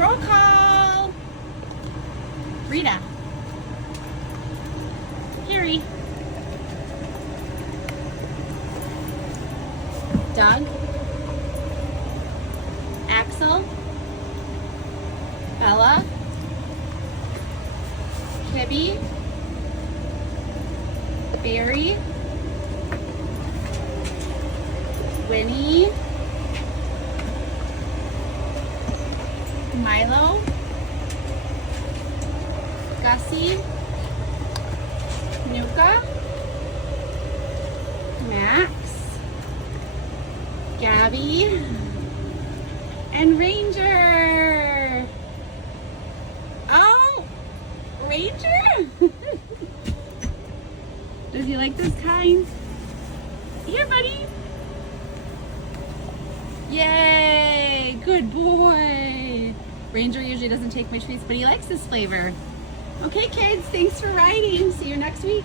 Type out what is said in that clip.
Roll call. Rita. Harry. Doug. Axel. Bella. Kibby. Barry. Winnie. Milo. Gussie. Nuka. Max. Gabby. And Ranger. Oh, Ranger? Does he like this kind? Here, buddy. Yay, good boy. Ranger usually doesn't take my treats, but he likes this flavor. Okay, kids, thanks for riding. See you next week.